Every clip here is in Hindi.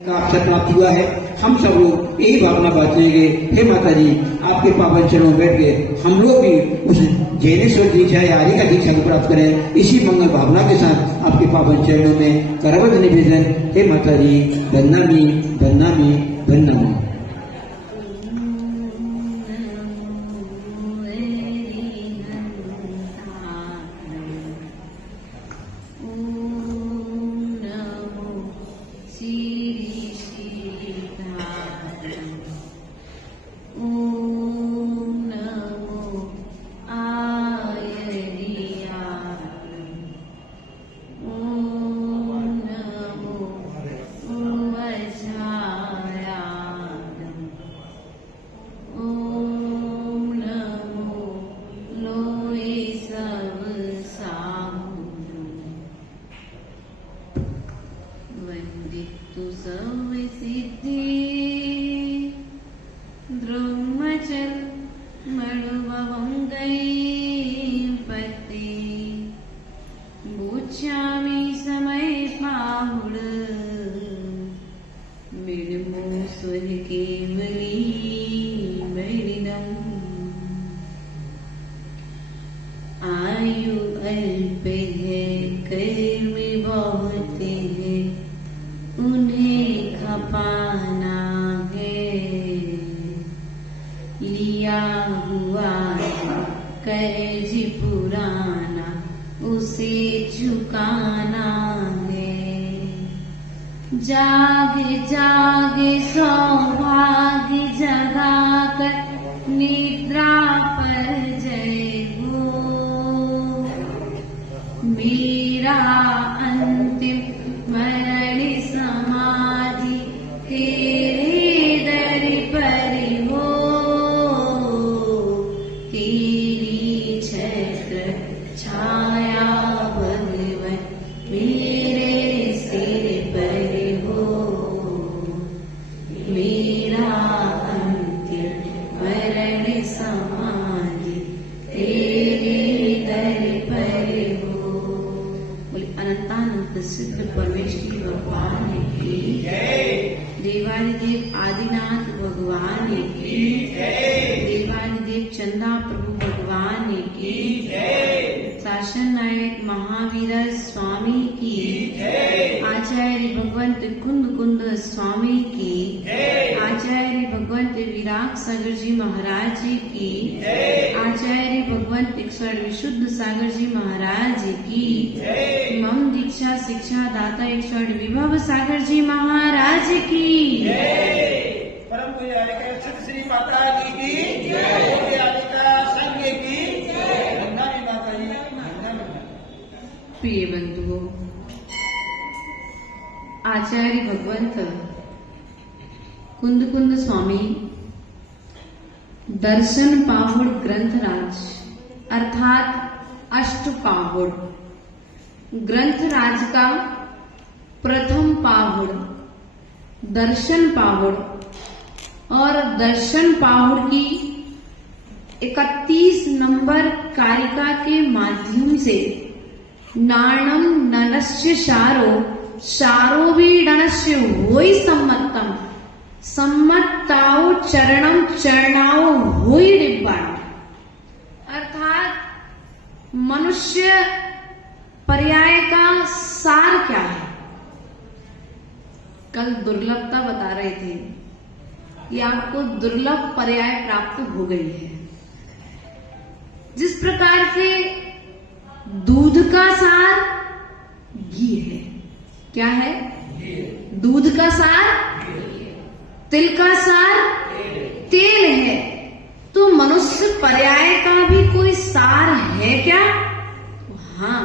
का अक्षर प्राप्त हुआ है। हम सब लोग यही भावना बांटेंगे, हे माता जी आपके पावन चरणों में बैठ के हम लोग भी उस जैनेश्वर दीक्षा या आर्य का दीक्षा को प्राप्त करें। इसी मंगल भावना के साथ आपके पावन चरणों में करवत निवेदन, हे माता जी बन्नामी बन्नामी बन्नामी। आयु अल्प है कर्म बहुत है उन्हें खपाना है, लिया हुआ कर्ज पुराना उसे चुकाना है। जाग जाग सौभाग्य जगाकर निद्रा पर जगो, मेरा अंतिम मरण समाधि तेरे दर पर हो, तेरी छत्र छाया भगवन मेरे सिर पर हो, मेरा अंतिम मरण समाधि तेरे दर पर हो। बोले अनंतानंत सिद्ध परमेश्वरी भगवान की देवादिदेव आदिनाथ भगवान की, देवादिदेव चंदा प्रभु भगवान की, शासन नायक महावीर स्वामी की, आचार्य भगवंत कुंद कुंद स्वामी की, आचार्य भगवंत विराग सागर जी महाराज जी की, आचार्य भगवंत ईश्वर विशुद्ध सागर जी महाराज की, मम दीक्षा शिक्षा दाता ईश्वर विभव सागर जी महाराज की, परम पूज्य श्री माता जी की संघ की माता जी। प्रिय बंधुओं, आचार्य भगवंत कुंद कुंद स्वामी दर्शन पाहुड़ ग्रंथराज अर्थात अष्ट पाहुड़ ग्रंथराज का प्रथम पाहुड़ दर्शन पाहुड़ और दर्शन पाहुड़ की 31 नंबर कारिका के माध्यम से नाणम ननस्य शारो शारोवीडनस्य होई सम्मतम सम्मताओ चरणम चरणाओ होई डिब्बाट, अर्थात मनुष्य पर्याय का सार क्या है। कल दुर्लभता बता रहे थे कि आपको दुर्लभ पर्याय प्राप्त हो गई है। जिस प्रकार से दूध का सार घी है, क्या है? दूध का सार तिल का सार तेल है, तो मनुष्य पर्याय का भी कोई सार है क्या? हाँ,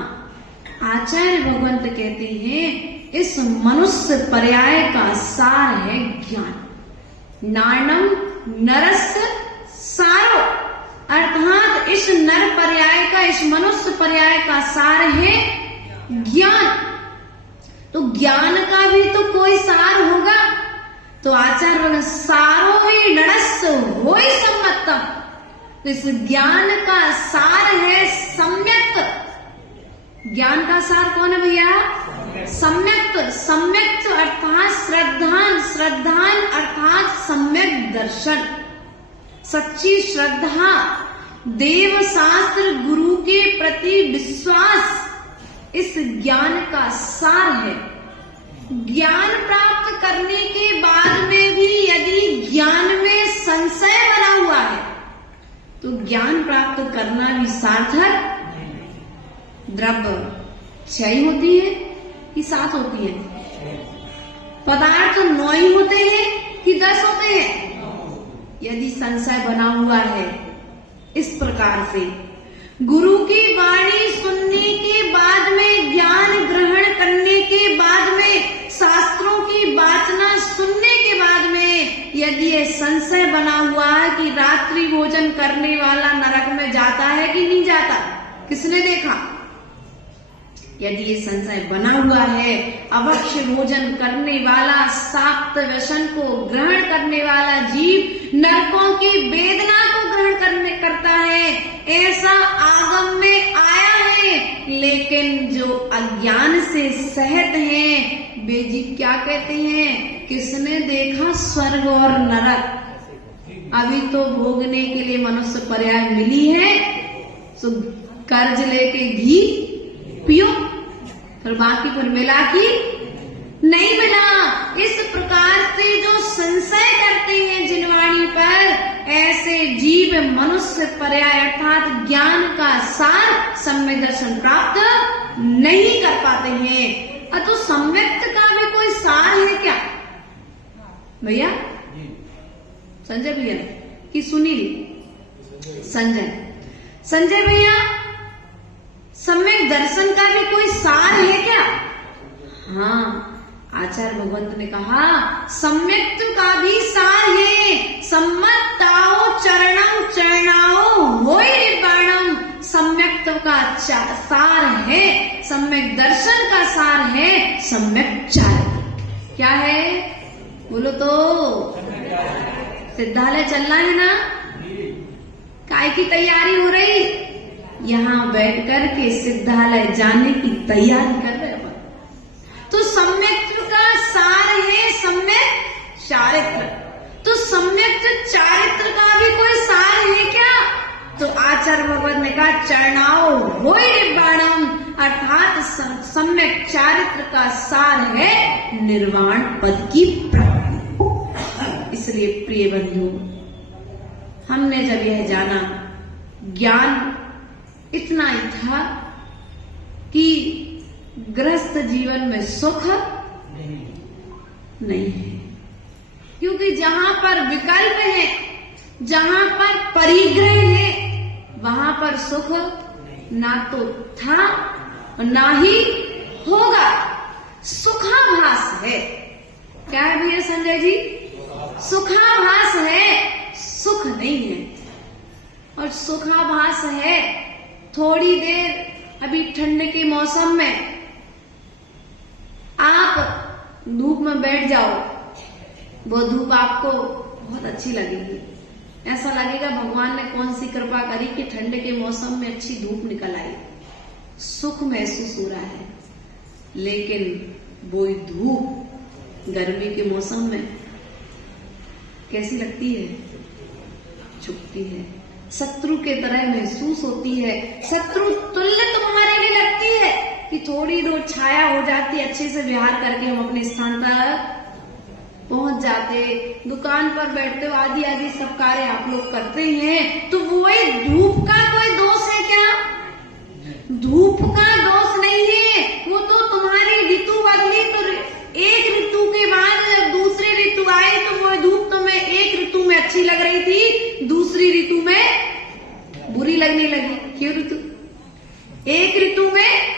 आचार्य भगवंत कहते हैं इस मनुष्य पर्याय का सार है ज्ञान। नाणम नरस्य सारो, अर्थात इस नर पर्याय का इस मनुष्य पर्याय का सार है ज्ञान। तो ज्ञान का भी तो कोई सार होगा। तो आचार्य सारो भी नरस्य होई सम्मतम, तो इस ज्ञान का सार है सम्यक ज्ञान का सार कौन है भैया? सम्यक्त। सम्यक्त अर्थात श्रद्धान, श्रद्धान अर्थात सम्यक दर्शन, सच्ची श्रद्धा, देव शास्त्र गुरु के प्रति विश्वास, इस ज्ञान का सार है। ज्ञान प्राप्त करने के बाद में भी यदि ज्ञान में संशय बना हुआ है तो ज्ञान प्राप्त करना भी सार्थक। द्रव्य 6 होती है कि 7 होती है? पदार्थ 9 ही होते हैं कि 10 होते हैं? यदि संशय बना हुआ है इस प्रकार से, गुरु की वाणी सुनने के बाद में, ज्ञान ग्रहण करने के बाद में, शास्त्रों की वाचना सुनने के बाद में यदि ये संशय बना हुआ है कि रात्रि भोजन करने वाला नरक में जाता है कि नहीं जाता, किसने देखा? यदि ये संशय बना हुआ है, अवश्य भोजन करने वाला, साप्त व्यसन को ग्रहण करने वाला जीव नरकों की वेदना को ग्रहण करता है, ऐसा आगम में आया है। लेकिन जो अज्ञान से सहत हैं वे जी क्या कहते हैं? किसने देखा स्वर्ग और नरक? अभी तो भोगने के लिए मनुष्य पर्याय मिली है, तो कर्ज लेके घी पियो, फिर बाकी पर मिला कि नहीं मिला। इस प्रकार से जो संशय करते हैं जिनवाणी पर, ऐसे जीव मनुष्य पर्याय अर्थात ज्ञान का सार, सम्यक दर्शन प्राप्त नहीं कर पाते हैं। तो सम्यक्त का भी कोई सार है क्या भैया? संजय भैया कि सुनील? संजय भैया, सम्यक दर्शन का भी कोई सार है क्या? हाँ, आचार्य भगवंत ने कहा सम्यक्त का भी सार है। सम्मताओ चरणम चरणाओ होय निर्वाणम, सम्यक्त का सार है, सम्यक दर्शन का सार है सम्यक चारित्र। क्या है बोलो तो? सिद्धालय चलना है ना? काय की तैयारी हो रही? यहाँ बैठ कर के सिद्धालय जाने की तैयारी कर रहे हैं। तो सम्यक का सार है सम्यक चारित्र। तो सम्यक चारित्र का भी कोई सार है क्या? तो आचार्य भगवत ने कहा चरणाओ होय निर्वाणम, अर्थात सम्यक चारित्र का सार है निर्वाण पद की प्राप्ति। इसलिए प्रिय बंधु, हमने जब यह जाना, ज्ञान इतना ही था कि गृहस्थ जीवन में सुख नहीं है, क्योंकि जहां पर विकल्प है, जहां पर परिग्रह है, वहां पर सुख ना तो था और ना ही होगा। सुखाभास है। क्या है भैया संजय जी? सुखाभास है, सुख नहीं है। और सुखाभास है थोड़ी देर, अभी ठंड के मौसम में आप धूप में बैठ जाओ, वो धूप आपको बहुत अच्छी लगेगी। ऐसा लगेगा भगवान ने कौन सी कृपा करी कि ठंड के मौसम में अच्छी धूप निकल आई, सुख महसूस हो रहा है। लेकिन वो धूप गर्मी के मौसम में कैसी लगती है? चुभती है, शत्रु के तरह महसूस होती है, शत्रु तुल्य तुम्हारे लिए लगती है कि थोड़ी दूर छाया हो जाती, अच्छे से विहार करके हम अपने स्थान तक पहुंच जाते। दुकान पर बैठते हो, आदि आदि सब कार्य आप लोग करते हैं, तो वही धूप का कोई दोष है क्या? धूप का दोष नहीं है, वो तो तुम्हारी ऋतु बदली, तो एक ऋतु के बाद जब दूसरी ऋतु आई तो वो धूप तुम्हें एक ऋतु में अच्छी लग रही थी, दूसरी ऋतु में बुरी लगने लगी। क्यों? ऋतु एक ऋतु में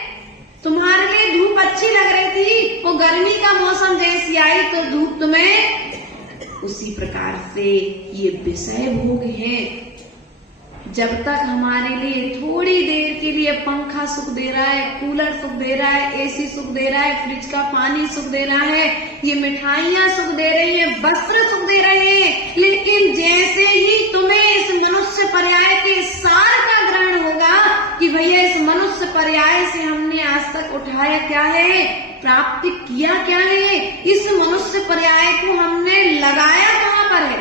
तुम्हारे लिए धूप अच्छी लग रही थी, वो गर्मी का मौसम जैसी आई तो धूप तुम्हें उसी प्रकार से ये विषय भोग है। जब तक हमारे लिए थोड़ी देर के लिए पंखा सुख दे रहा है, कूलर सुख दे रहा है, एसी सुख दे रहा है, फ्रिज का पानी सुख दे रहा है, ये मिठाइयां सुख दे रही हैं, वस्त्र सुख दे रहे हैं, लेकिन जैसे ही तुम्हें इस मनुष्य पर्याय के सार का ग्रहण होगा कि भैया इस मनुष्य पर्याय से हमने आज तक उठाया क्या है, प्राप्त किया क्या है, इस मनुष्य पर्याय को हमने लगाया कहां पर है,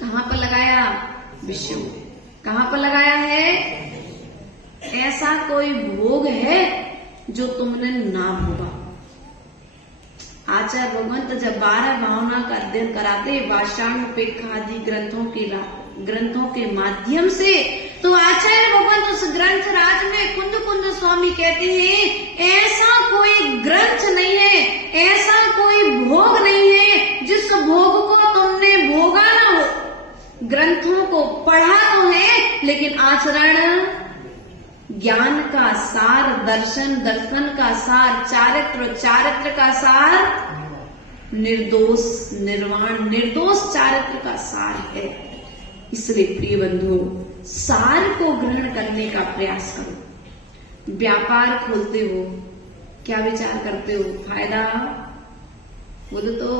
कहां पर लगाया, विश्व में। कहां पर लगाया है? ऐसा कोई भोग है जो तुमने ना भोगा। आचार्य भगवंत जब 12 भावना का अध्ययन कराते वाषाणुपेक्षा आदि ग्रंथों के माध्यम से, तो आचार्य भगवंत उस ग्रंथ राज में कुंद कुंद स्वामी कहते हैं ऐसा कोई ग्रंथ नहीं है, ऐसा कोई भोग नहीं है जिस भोग को तुमने भोगा ना हो। ग्रंथों को पढ़ा तो है लेकिन आचरण, ज्ञान का सार, दर्शन, दर्शन का सार, चारित्र, चारित्र का सार, निर्दोष, निर्वाण, निर्दोष चारित्र का सार है। इसलिए प्रिय बंधु, सार को ग्रहण करने का प्रयास करो। व्यापार खोलते हो, क्या विचार करते हो, फायदा बोलो तो,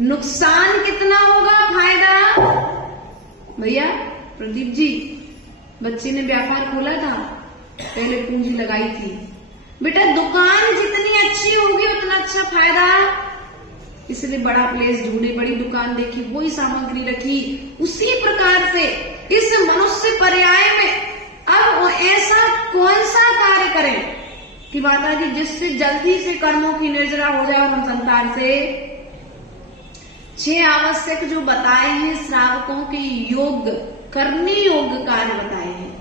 नुकसान कितना होगा, फायदा? भैया प्रदीप जी, बच्चे ने व्यापार खोला था, पहले पूंजी लगाई थी, बेटा दुकान जितनी अच्छी होगी उतना अच्छा फायदा, इसलिए बड़ा प्लेस ढूंढे, बड़ी दुकान देखी, वही सामग्री रखी। उसी प्रकार से इस मनुष्य पर्याय में अब वो ऐसा कौन सा कार्य करें कि माता जी जिससे जल्दी से कर्मों की निर्जरा हो जाए हम संसार से। 6 आवश्यक जो बताए हैं श्रावकों के योग करने योग्य कार्य बताए हैं,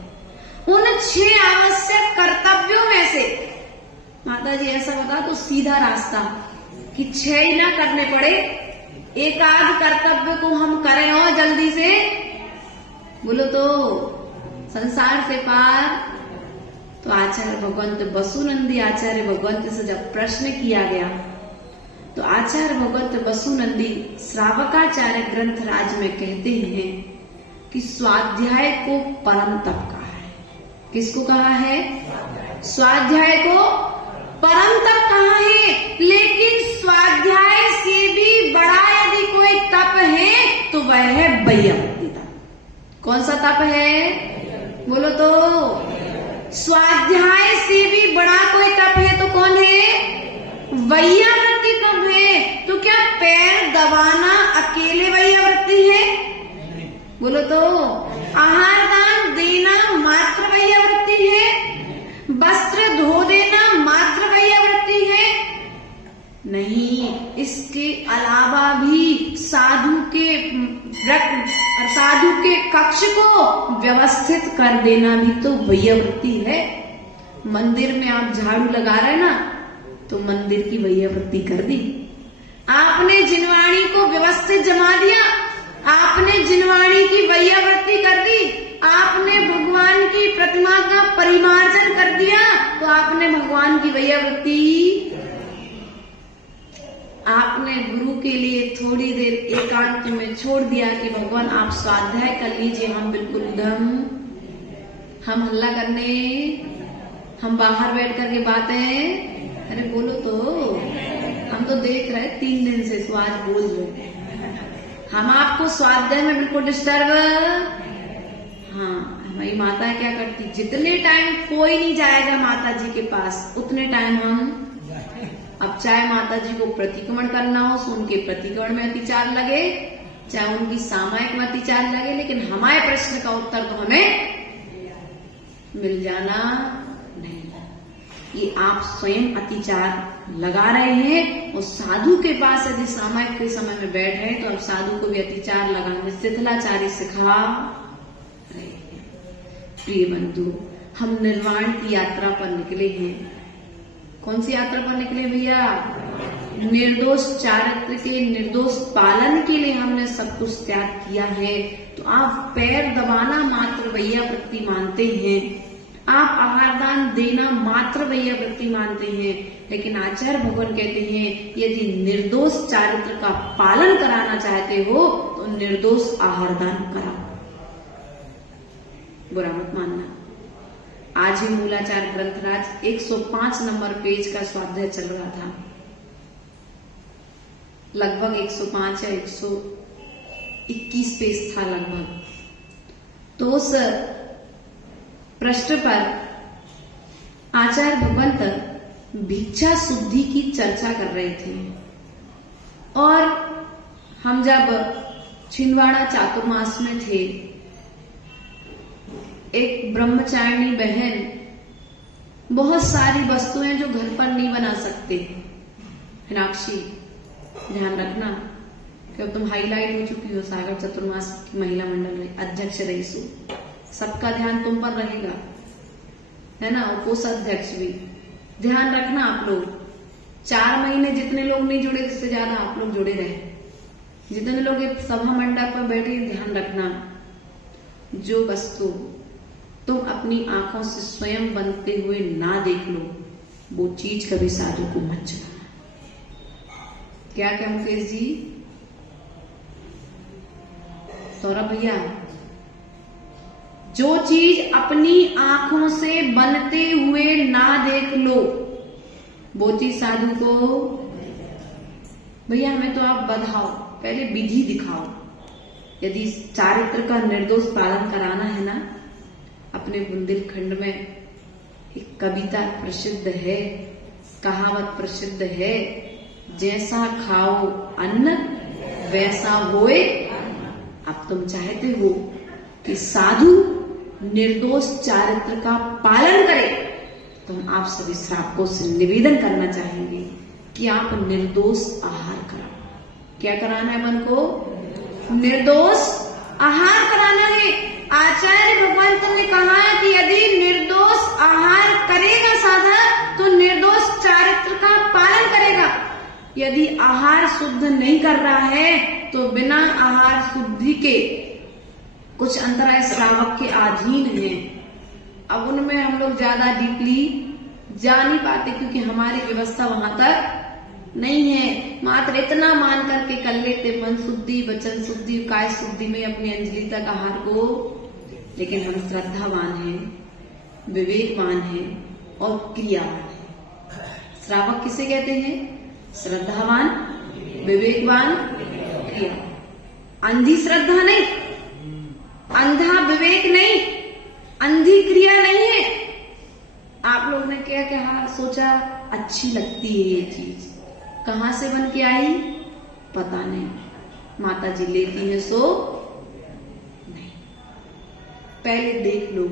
उन 6 आवश्यक कर्तव्यों में से माता जी ऐसा बता तो सीधा रास्ता कि 6 ही ना करने पड़े, एक आध कर्तव्य को हम करें और जल्दी से, बोलो तो संसार से पार। तो आचार्य भगवंत वसुनंदी आचार्य भगवंत से जब प्रश्न किया गया तो आचार्य भगवंत वसुनंदी श्रावकाचार्य ग्रंथ राज में कहते हैं कि स्वाध्याय को परम तप कहा है। किसको कहा है? स्वाध्याय को परम तप कहा है। लेकिन स्वाध्याय से भी बड़ा यदि कोई तप है तो वह है वैयावृत्ति तप। कौन सा तप है? बोलो तो। स्वाध्याय से भी बड़ा कोई तप है तो कौन है? वैयावृत्ति तप है। तो क्या पैर दबाना अकेले वैयावृत्ति है? बोलो तो। आहार दान देना मात्र वैयावृत्ति है? वस्त्र धो देना मात्र वैयावृत्ति है? नहीं, इसके अलावा भी साधु के कक्ष को व्यवस्थित कर देना भी तो वैयावृत्ति है। मंदिर में आप झाड़ू लगा रहे ना, तो मंदिर की वैयावृत्ति कर दी। आपने जिनवाणी को व्यवस्थित जमा दिया, आपने जिनवाणी की वैयावृत्ति कर दी। आपने भगवान की प्रतिमा का परिमार्जन कर दिया तो आपने भगवान की वैयावृत्ति। आपने गुरु के लिए थोड़ी देर एकांत में छोड़ दिया कि भगवान आप स्वाध्याय कर लीजिए, हम बिल्कुल उधम, हम हल्ला करने, हम बाहर बैठ करके बातें। अरे बोलो तो, हम तो देख रहे 3 दिन से, तो आज बोल रहे हम आपको स्वाध्याय में बिल्कुल डिस्टर्ब। हाँ, हमारी माता क्या करती, जितने टाइम कोई नहीं जाएगा माता जी के पास उतने टाइम हम, अब चाहे माता जी को प्रतिक्रमण करना हो तो उनके प्रतिक्रमण में अतिचार लगे, चाहे उनकी सामायिक में अतिचार लगे, लेकिन हमारे प्रश्न का उत्तर तो हमें मिल जाना नहीं। ये आप स्वयं अतिचार लगा रहे हैं। और साधु के पास यदि सामायिक के समय में बैठ रहे तो अब साधु को भी अतिचार लगाने शिथिलाचार्य सिखा रहे हैं। प्रिय बंधु, हम निर्वाण की यात्रा पर निकले हैं। कौन सी यात्रा पर निकले भैया? निर्दोष चारित्र के निर्दोष पालन के लिए हमने सब कुछ त्याग किया है। तो आप पैर दबाना मात्र वैयावृत्ति मानते हैं, आप आहार दान देना मात्र वैयावृत्ति मानते हैं, लेकिन आचार्य भगवान कहते हैं यदि निर्दोष चारित्र का पालन कराना चाहते हो तो निर्दोष आहार दान कराओ, बुरा मत मानना। आज ही मूलाचार ग्रंथराज 105 नंबर पेज का स्वाध्याय चल रहा था, लगभग 105 या 121 पेज था लगभग। तो उस पृष्ठ पर आचार्य भगवंत भिक्षा शुद्धि की चर्चा कर रहे थे और हम जब छिंदवाड़ा चातुर्मास में थे, एक ब्रह्मचारिणी बहन बहुत सारी वस्तुएं जो घर पर नहीं बना सकते, मीनाक्षी ध्यान रखना कि अब तुम हाईलाइट हो चुकी हो, सागर चतुर्मास की महिला मंडल में अध्यक्ष रही सो, सबका ध्यान तुम पर रहेगा, है ना, और कोषाध्यक्ष भी ध्यान रखना। आप लोग 4 महीने जितने लोग नहीं जुड़े उससे ज्यादा आप लोग जुड़े रहे, जितने लोग एक सभा मंडप पर बैठे ध्यान रखना, जो वस्तु तुम अपनी आंखों से स्वयं बनते हुए ना देख लो वो चीज कभी साधु को मत चलाना। क्या मुकेश जी, सौरभ भैया, जो चीज अपनी आंखों से बनते हुए ना देख लो वो चीज साधु को, भैया हमें तो आप बधाओ, पहले विधि दिखाओ। यदि चारित्र का निर्दोष पालन कराना है ना, अपने बुंदेलखंड में एक कविता प्रसिद्ध है, कहावत प्रसिद्ध है, जैसा खाओ अन्न वैसा होए। अब तुम चाहते हो कि साधु निर्दोष चारित्र का पालन करे, तो हम आप सभी श्रावकों से निवेदन करना चाहेंगे कि आप निर्दोष आहार कराओ। क्या कराना है मन को? निर्दोष आहार कराना है। आचार्य भगवंत ने कहा कि यदि निर्दोष आहार करेगा साधक तो निर्दोष चारित्र का पालन करेगा। यदि आहार शुद्ध नहीं कर रहा है तो बिना आहार शुद्धि के कुछ अंतराय श्रावक के अधीन हैं। अब उनमें हम लोग ज्यादा डीपली जा नहीं पाते क्योंकि हमारी व्यवस्था वहां तक नहीं है। मात्र इतना मान करके कर लेते, मन शुद्धि, वचन शुद्धि, काय शुद्धि में अपनी अंजलि तक आहार को। लेकिन हम श्रद्धावान हैं, विवेकवान हैं और क्रियावान हैं। श्रावक किसे कहते हैं? श्रद्धावान, विवेकवान, क्रिया। अंधी श्रद्धा नहीं, अंधा विवेक नहीं, अंधी क्रिया नहीं है। आप लोग ने क्या कहा, सोचा अच्छी लगती है ये चीज, कहां से बन के आई पता नहीं, माता जी लेती है सो नहीं। पहले देख लो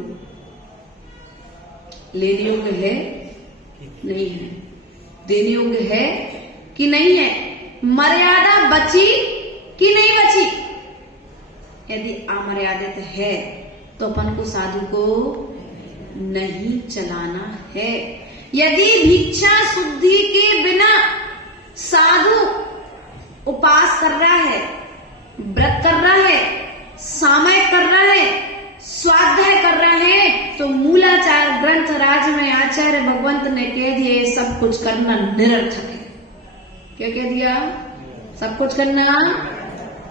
लेने योग्य है नहीं है, देने योग्य है कि नहीं है, मर्यादा बची कि नहीं बची। यदि अमर्यादित है तो अपन को साधु को नहीं चलाना है। यदि भिक्षा शुद्धि के बिना साधु उपास कर रहा है, व्रत कर रहा है, सामयिक कर रहा है, स्वाध्याय कर रहा है, तो मूलाचार ग्रंथ राज में आचार्य भगवंत ने कह दिया ये सब कुछ करना निरर्थक है। क्या कह दिया? सब कुछ करना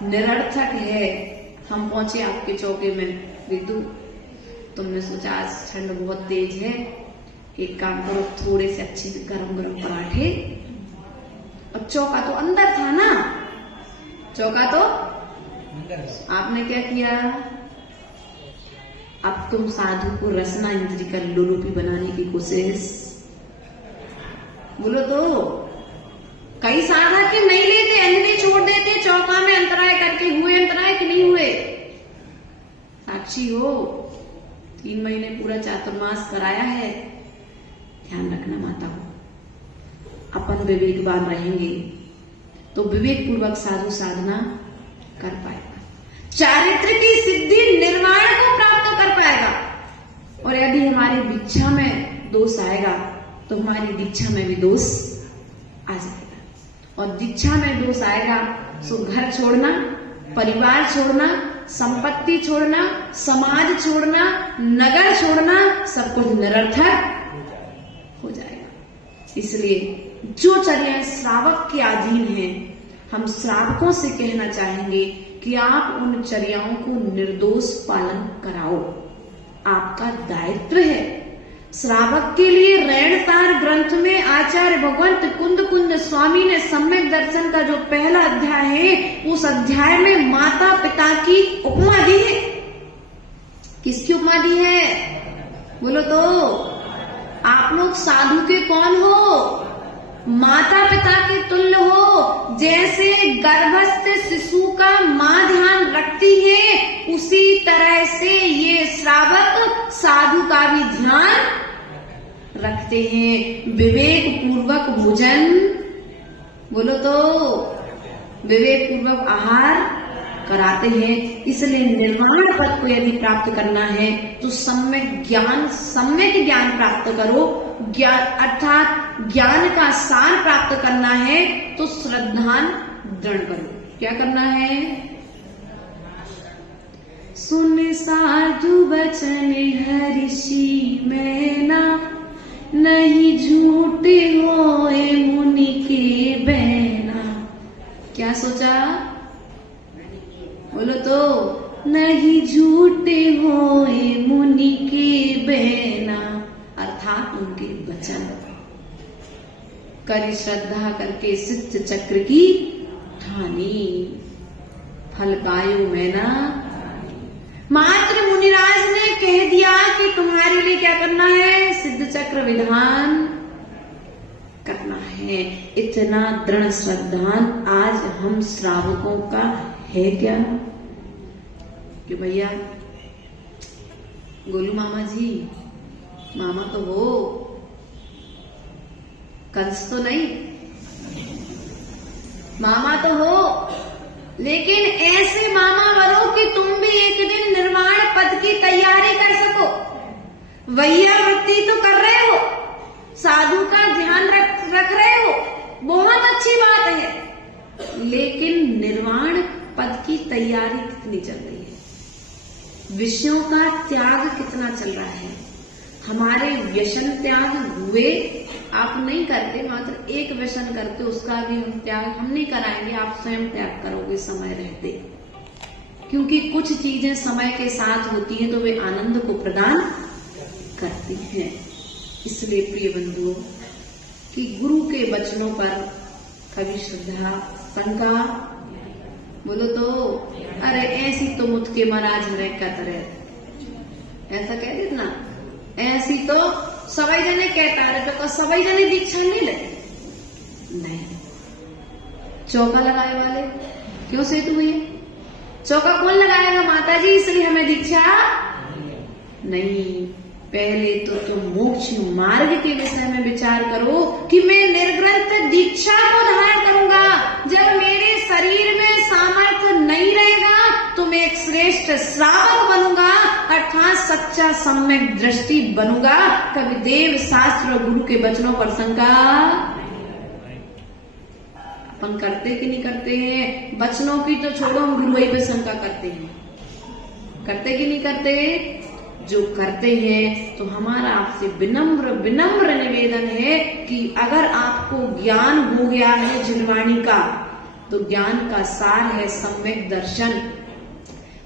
निरर्थक है। हम पहुंचे आपके चौके में, रितु तुमने सोचा आज ठंड बहुत तेज है, एक काम करो, थोड़े से अच्छे से गरम गरम पराठे, और चौका तो अंदर था ना, चौका तो आपने क्या किया? अब तुम साधु को रसना इंद्री का लोलुपी बनाने की कोशिश, बोलो तो। कई साधक के नहीं लेते, अंजलि छोड़ देते, चौका में अंतराय करके हुए अंतराय कि नहीं हुए? साक्षी हो, 3 महीने पूरा चातुर्मास कराया है। ध्यान रखना माता हो, अपन विवेकवान रहेंगे तो विवेक पूर्वक साधु साधना कर पाएगा, चारित्र की सिद्धि निर्वाण को प्राप्त कर पाएगा। और यदि हमारी दीक्षा में दोष आएगा तो हमारी दीक्षा में भी दोष आ जाएगा। और दीक्षा में दोष आएगा तो घर छोड़ना, परिवार छोड़ना, संपत्ति छोड़ना, समाज छोड़ना, नगर छोड़ना, सब कुछ निरर्थक हो जाएगा। इसलिए जो चर्या श्रावक के अधीन है, हम श्रावकों से कहना चाहेंगे कि आप उन चर्याओं को निर्दोष पालन कराओ, आपका दायित्व है। श्रावक के लिए रेणतार ग्रंथ में आचार्य भगवंत कुंद कुंद स्वामी ने सम्यक दर्शन का जो पहला अध्याय है, उस अध्याय में माता पिता की उपमा दी है। किसकी उपमा दी है? बोलो तो। आप लोग साधु के कौन हो? माता पिता के तुल्य हो। जैसे गर्भस्थ शिशु का माँ ध्यान रखती है, उसी तरह से ये श्रावक साधु का भी ध्यान रखते हैं। विवेक पूर्वक भोजन, बोलो तो, विवेक पूर्वक आहार कराते हैं। इसलिए निर्वाण पद को यदि प्राप्त करना है तो सम्यक ज्ञान प्राप्त करो। ज्ञान अर्थात ज्ञान का सार प्राप्त करना है तो श्रद्धान दृढ़ करो। क्या करना है? सुन साधु बचन हर्षि मैना, नहीं झूठे होए मुनि के बहना। क्या सोचा? बोलो तो, नहीं झूठे होए मुनि के बहना, अर्थात उनके वचन। करी श्रद्धा करके सिद्ध चक्र की ठानी, फल पायो मैना। मात्र मुनिराज ने कह दिया कि तुम्हारे लिए क्या करना है? सिद्ध चक्र विधान करना है। इतना दृढ़ श्रद्धान आज हम श्रावकों का है क्या? कि भैया गोलू मामा जी, मामा तो हो, कंस तो नहीं, मामा तो हो, लेकिन ऐसे मामा बनो कि तुम भी एक दिन निर्वाण पद की तैयारी कर सको। वैया वृत्ति तो कर रहे हो, साधु का ध्यान रख रहे हो, बहुत अच्छी बात है, लेकिन निर्वाण पद की तैयारी कितनी चल रही है? विषयों का त्याग कितना चल रहा है? हमारे व्यसन त्याग हुए? आप नहीं करते, मात्र एक व्यसन करते, उसका भी हम त्याग हम नहीं कराएंगे, आप स्वयं त्याग करोगे समय रहते। क्योंकि कुछ चीजें समय के साथ होती हैं तो वे आनंद को प्रदान करती हैं। इसलिए प्रिय बंधुओं, कि गुरु के वचनों पर कभी श्रद्धा शंका, बोलो तो, अरे ऐसी तो मुझ के महाराज रे का तरह, ऐसा कह देना, ऐसी तो सभी जने कहता रहे तो सभी जने दीक्षा नहीं ले। नहीं, चौका लगाए वाले क्यों सेतु हुई? चौका कौन लगाएगा? माता जी, इसलिए हमें दीक्षा नहीं। पहले तो तुम मोक्ष मार्ग के विषय में विचार करो कि मैं निर्ग्रंथ दीक्षा को धारण करूंगा। जब मेरे शरीर में सामर्थ्य नहीं रहेगा तो मैं एक श्रेष्ठ श्रावक बनूंगा, अर्थात सच्चा सम्यक दृष्टि बनूंगा। कभी देव शास्त्र और गुरु के वचनों पर शंका अपन करते कि नहीं करते हैं? वचनों की तो छोड़ो, हम गुरु पे शंका करते हैं, करते कि नहीं करते? जो करते हैं तो हमारा आपसे विनम्र निवेदन है कि अगर आपको ज्ञान हो गया है जिनवाणी का, तो ज्ञान का सार है सम्यक दर्शन,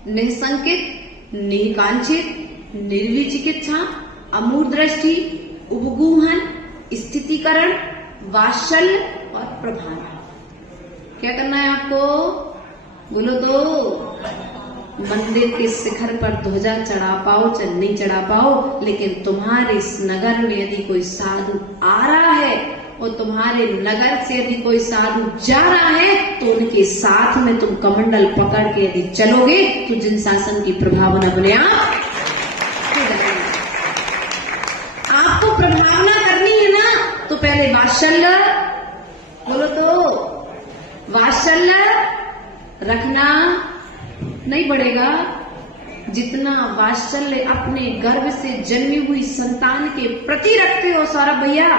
निसंकित, निकांक्षित, निर्विचिकित्सा, अमूर्त दृष्टि, उपगूहन, स्थितिकरण, वात्सल्य और प्रभाव। क्या करना है आपको? बोलो तो। मंदिर के शिखर पर ध्वजा चढ़ा पाओ चाहे नहीं चढ़ा पाओ, लेकिन तुम्हारे इस नगर में यदि कोई साधु आ रहा है और तुम्हारे नगर से यदि कोई साधु जा रहा है तो उनके साथ में तुम कमंडल पकड़ के यदि चलोगे तो जिन शासन की प्रभावना अपने आप आपको प्रभावना करनी है ना, तो पहले वात्सल्य, बोलो तो, वात्सल्य रखना नहीं पड़ेगा। जितना वात्सल्य अपने गर्भ से जन्मी हुई संतान के प्रति रखते हो सौरभ भैया,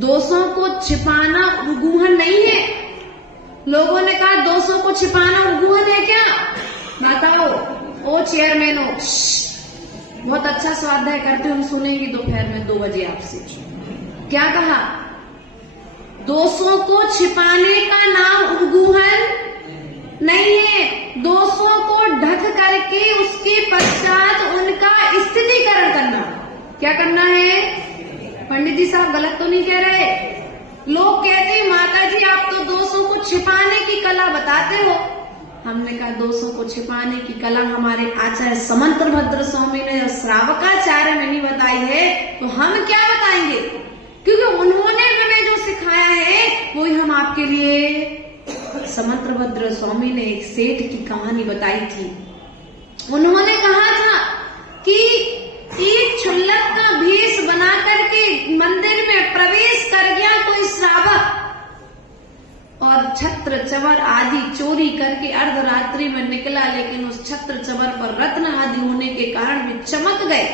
दोषों को छिपाना उगूहन नहीं है। लोगों ने कहा दोषों को छिपाना उगूहन है क्या? बताओ ओ चेयरमैन हो, बहुत अच्छा स्वाध्याय करते हो, हम सुनेंगे दोपहर में 2 बजे आपसे। क्या कहा? दोषों को छिपाने का नाम उगूहन नहीं है। दोषों को ढक करके उसके पश्चात उनका स्थितिकरण करना। क्या करना है? पंडित जी साहब गलत तो नहीं कह रहे? लोग कहते हैं माता जी आप तो दोषों को छिपाने की कला बताते हो, हमने कहा दोषों को छिपाने की कला हमारे आचार्य समंतभद्र स्वामी ने और श्रावकाचार्य में नहीं बताई है, तो हम क्या बताएंगे? क्योंकि उन्होंने हमें जो सिखाया है वही हम आपके लिए। समंतभद्र स्वामी ने एक सेठ की कहानी बताई थी। उन्होंने कहा था कि एक क्षुल्लक का भेष बना करके मंदिर में प्रवेश कर गया कोई श्रावक, और छत्र चवर आदि चोरी करके अर्धरात्रि में निकला, लेकिन उस छत्र चवर पर रत्न आदि होने के कारण वे चमक गए।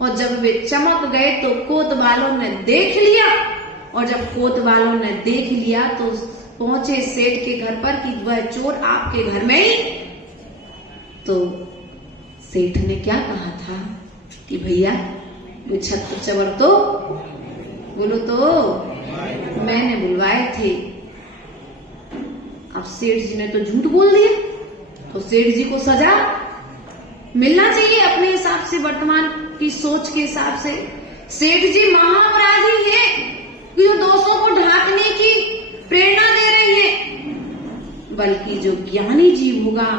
और जब वे चमक गए तो कोतवालों ने देख लिया, और जब कोतवालों ने देख लिया तो पहुंचे सेठ के घर पर कि वह चोर आपके घर में ही। तो सेठ ने क्या कहा था कि भैया वो छत्र चवर तो बोलो तो मैंने बुलवाए थे। अब सेठ जी ने तो झूठ बोल दिया, तो सेठ जी को सजा मिलना चाहिए अपने हिसाब से, वर्तमान की सोच के हिसाब से। सेठ जी महाअपराधी हैं कि जो दोषों को ढांकने की प्रेरणा दे रहे हैं, बल्कि जो ज्ञानी जीव होगा,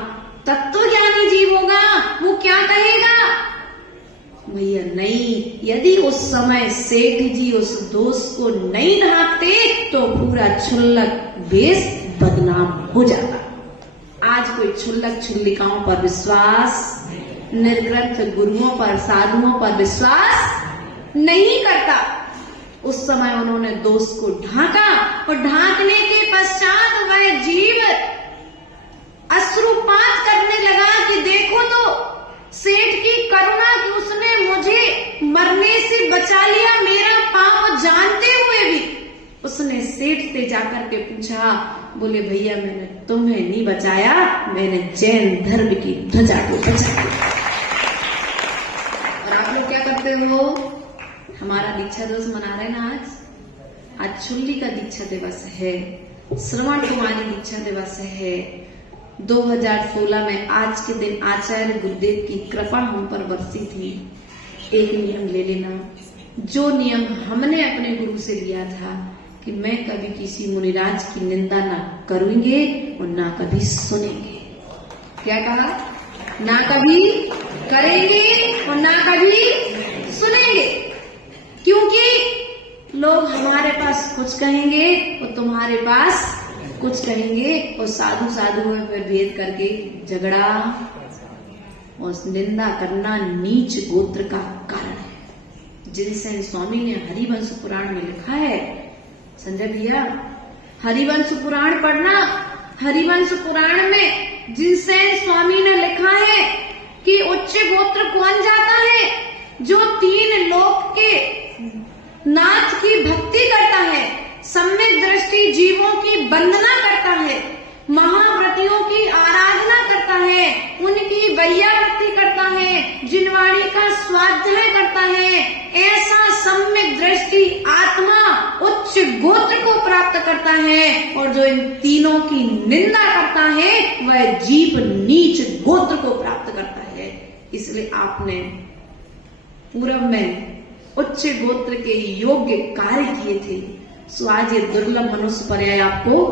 तत्व ज्ञानी जीव होगा, वो क्या कहेगा? भैया नहीं, यदि उस समय सेठ जी उस दोष को नहीं ढांकते तो पूरा क्षुल्लक भेष बदनाम हो जाता। आज कोई क्षुल्लक क्षुल्लिकाओं पर विश्वास, निर्ग्रंथ गुरुओं पर, साधुओं पर विश्वास नहीं करता। उस समय उन्होंने दोष को ढांका, और ढांकने के पश्चात वह जीव अश्रुपात करने लगा कि देखो तो सेठ की करुणा कि उसने मुझे मरने से बचा लिया, मेरा पाप जानते हुए भी। उसने सेठ से जाकर के पूछा, बोले भैया मैंने तुम्हें नहीं बचाया, मैंने जैन धर्म की ध्वजा को बचाया। और आप लोग क्या करते हो? हमारा दीक्षा दिवस मना रहे ना आज चुल्ली का दीक्षा दिवस है, श्रवण कुमारी दीक्षा दिवस है। 2016 में आज के दिन आचार्य गुरुदेव की कृपा हम पर बरसी थी। एक नियम ले लेना, जो नियम हमने अपने गुरु से लिया था कि मैं कभी किसी मुनिराज की निंदा ना करूंगे और ना कभी सुनेंगे। क्या कहा? ना कभी करेंगे और ना कभी सुनेंगे। क्योंकि लोग हमारे पास कुछ कहेंगे और तुम्हारे पास कुछ कहेंगे, और साधु साधु में फिर भेद करके झगड़ा और निंदा करना नीच गोत्र का कारण है। जिनसेन स्वामी ने हरिवंश पुराण में लिखा है, संजय भैया हरिवंश पुराण पढ़ना। हरिवंश पुराण में जिनसेन स्वामी ने लिखा है कि उच्च गोत्र कौन जाता है? जो 3 लोक के नाथ की भक्ति करता है, सम्यक दृष्टि जीवों की वंदना करता है, महाव्रतियों की आराधना करता है, उनकी वैयावृत्ति करता है, जिनवाणी का स्वाध्याय करता है, ऐसा सम्यक दृष्टि आत्मा उच्च गोत्र को प्राप्त करता है। और जो इन तीनों की निंदा करता है वह जीव नीच गोत्र को प्राप्त करता है। इसलिए आपने पूर्व में उच्च गोत्र के योग्य कार्य किए थे, सो आज ये दुर्लभ मनुष्य पर्याय आपको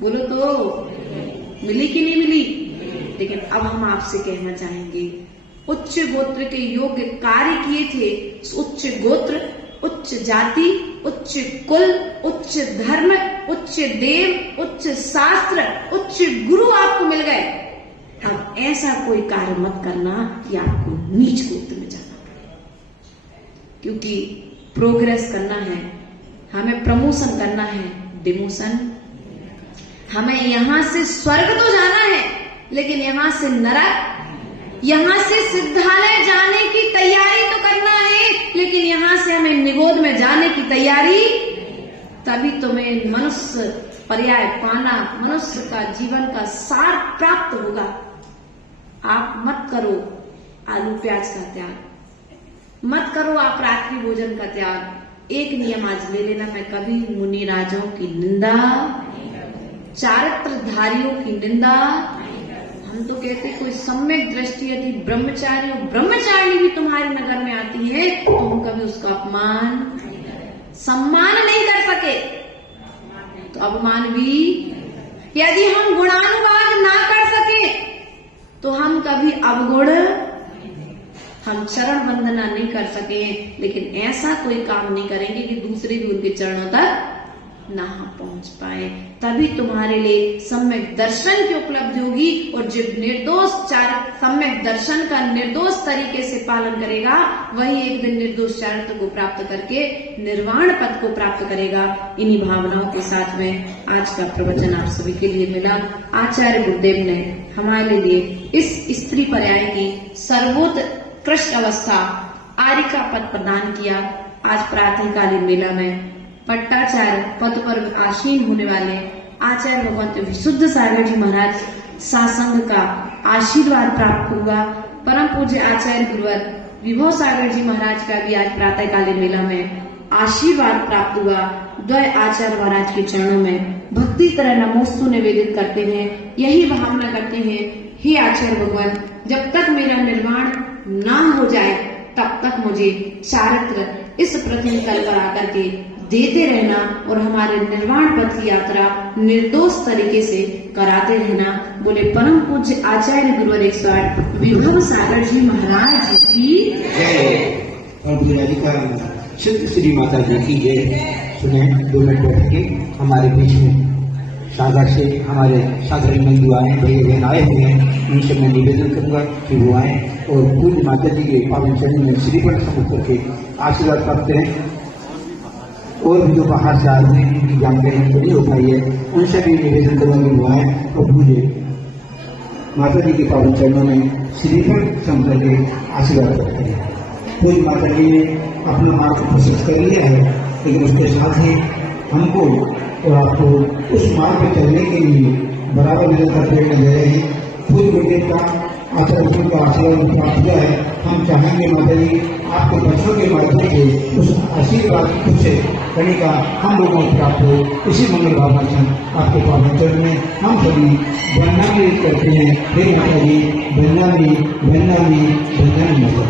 बोलो तो मिली कि नहीं मिली? लेकिन अब हम आपसे कहना चाहेंगे, उच्च गोत्र के योग्य कार्य किए थे, उच्च गोत्र, उच्च जाति, उच्च कुल, उच्च धर्म, उच्च देव, उच्च शास्त्र, उच्च गुरु आपको मिल गए। अब ऐसा कोई कार्य मत करना कि आपको नीच गोत्र में जाना पड़े, क्योंकि प्रोग्रेस करना है, हमें प्रमोशन करना है, डिमोशन। हमें यहां से स्वर्ग तो जाना है, लेकिन यहां से नरक, यहां से सिद्धालय जाने की तैयारी तो करना है, लेकिन यहां से हमें निगोद में जाने की तैयारी, तभी तुम्हें मनुष्य पर्याय पाना, मनुष्य का जीवन का सार प्राप्त होगा। आप मत करो आलू प्याज का त्याग, मत करो आप रात्रि भोजन का त्याग। एक नियम आज ले लेना, मैं कभी मुनि राजाओं की निंदा, चारित्रधारियों की निंदा, हम तो कहते कोई सम्यक दृष्टि यदि ब्रह्मचारी और ब्रह्मचारिणी भी तुम्हारे नगर में आती है तो हम कभी उसका अपमान सम्मान नहीं कर सके, तो अपमान भी। यदि हम गुणानुवाद ना कर तो हम कभी अवगुण, हम चरण वंदना नहीं कर सके, लेकिन ऐसा कोई काम नहीं करेंगे कि दूसरे भी उनके चरणों तक ना पहुंच पाए। तभी तुम्हारे लिए सम्यक दर्शन की उपलब्धि होगी। और जो निर्दोष सम्यक दर्शन का निर्दोष तरीके से पालन करेगा, वही एक दिन निर्दोष चारित्र को प्राप्त करके निर्वाण पद को प्राप्त करेगा। इन्हीं भावनाओं के साथ में आज का प्रवचन आप सभी के लिए मिला। आचार्य गुरुदेव ने हमारे लिए इस स्त्री पर्याय की सर्वोत्कृष्ट अवस्था आरिका पद प्रदान किया। आज प्रातःकालीन मेला में पट्टाचार्य पद पर आसीन होने वाले आचार्य भगवंत विशुद्ध सागर जी महाराज सासंग का आशीर्वाद प्राप्त हुआ। परम पूज्य आचार्य गुरुवर विभव सागर जी महाराज का भी आज प्रातःकालीन मेला में आशीर्वाद प्राप्त हुआ। द्वय आचार्य महाराज के चरणों में भक्ति तरह नमोस्तु निवेदित करते हैं, यही भावना करते हैं, हे आचार्य भगवान, जब तक मेरा निर्माण ना हो जाए तब तक मुझे चारित्र इस पृथ्वी तल पर आकर के देते रहना और हमारे निर्वाण पथ की यात्रा निर्दोष तरीके से कराते रहना। बोले परम पूज्य आचार्य गुरुवर 108 विभव सागर जी महाराज की जय। और सिद्ध श्री माता जी की जय। सुने 2 मिनट बैठ के हमारे बीच में सागर से हमारे सागर बंधु आए, भैया बहन आए हुए हैं, उनसे मैं निवेदन करूंगा कि वो आए और पूज्य माता जी के पावन चरण में श्रीफल समर्पित करके आशीर्वाद प्राप्त करें। और भी जो बाहर से आ रहे हैं, उनकी जानकारी नहीं हो पाई है, उनसे भी निवेदन करूंगा कि वो आए और पूजे माता जी के पावन चरणों में श्रीफल समर्पित करके आशीर्वाद करते हैं। पूज्य माता जी ने अपना मार्ग प्रशस्त कर लिया है, लेकिन उसके साथ ही हमको और आपको उस मार्ग पर चलने के लिए बराबर निरंतर प्रेरणा दे रहे हैं। पूज्य गुरुदेव का आचार्य का आशीर्वाद प्राप्त हुआ है। हम चाहेंगे माता जी आपके बच्चों के माध्यम से उस आशीर्वाद से करने का हम लोगों को प्राप्त हो। इसी मंगल भावना से आपके पावन चरण में हम सभी वंदना करते हैं। हे माता जी, वंदना में माता